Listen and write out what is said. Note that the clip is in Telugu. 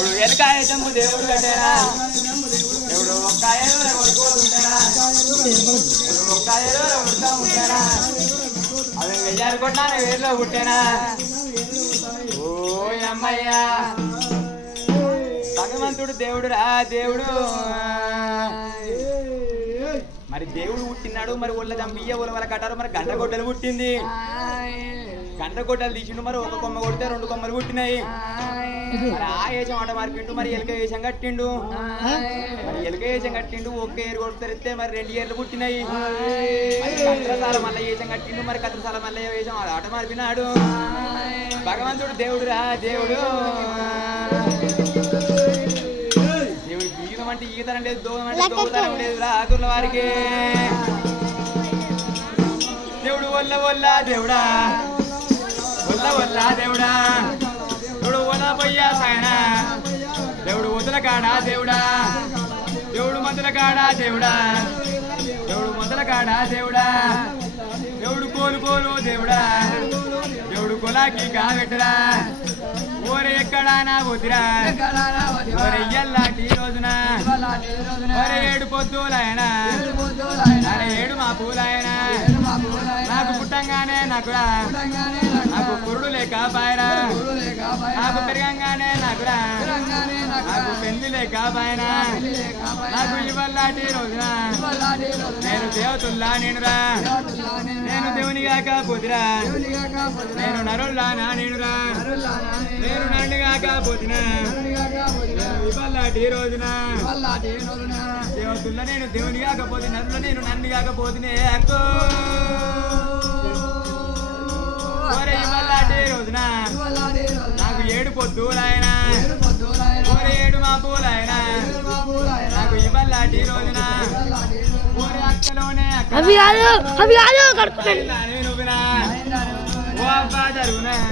దేవుడు ఎనకాయ చెంబు దేవుడు కట్టేనా దేవుడు ఒక్కాయలో కొడుకుంటారా ఒక్కాయలో కొడుతూ ఉంటారా అవి వెయ్యారు కొట్టినా వేరులో పుట్టానా ఓ అమ్మయ్యా భగవంతుడు దేవుడు రా దేవుడు మరి దేవుడు పుట్టినాడు మరి ఒళ్ళ దంబియ్య ఒళ్ళ కట్టారు మరి గంటగొడ్డలు పుట్టింది గంటగొడ్డలు తీసిండు మరి ఒక కొమ్మ కొడితే 2 కొమ్మలు పుట్టినాయి మరి ఆ వేషం ఆట మార్పిండు మరి ఎలుక వేషం కట్టిండు మరి ఎలుక వేషం కట్టిండు ఒక్క ఏరు కొడితే మరి 2 ఏర్లు పుట్టినాయి కత్రసాల మల్ల వేషం కట్టిండు మరి కత్రసాల మల్ల వేషం ఆట మార్పినాడు భగవంతుడు దేవుడు రా దేవుడు దేవుడు గీతం అంటే ఈతరం లేదు దోమం అంటే దోమతనం లేదు రా ఆకుల వారికి దేవుడు వల్ల వల్ల దేవుడా వల్ల వల్ల దేవుడా దేవుడు వల్ల పోయ్యా సాయన దేవుడు వదల కాడా దేవుడా దేవుడు మొదల కాడా దేవుడా దేవుడు మొదల కాడా దేవుడా దేవుడు కోలు కోలు దేవుడా దేవుడు కొలాకి కాబెట్టరా ఓరే ఎక్కడా నా పోతిరా ఓరే ఎల్లాంటి రోజున ఓరే 7 పొద్దులైనా అరే 7 మా పూలైనా నాకు పుట్టంగానే నాకురా నాకు పురుడు లేక పాయరా నాకు పెరగంగానే నాకురా నాకు పెళ్లి లేక పాయనా నాకు ఇవల్లాంటి రోజున నేను దేవతుల్లా నేనురా నేను దేవుని కాకపోతిరా నేను నరుల్లా నా నేనురా నేను నన్ను కాకపోతినా ఇవల్లాంటి రోజున దేవతుల్లా నేను దేవుని కాకపోతే నరుల నేను నన్ను కాకపోతినే అక్కో ఇవల్లాంటి రోజున నాకు 7 పొద్దులైనా 7 మా పూలైనా నాకు ఇవల్లాంటి రోజున అవి కాదు నువ్వునా ఓ అబ్బా జరుగునా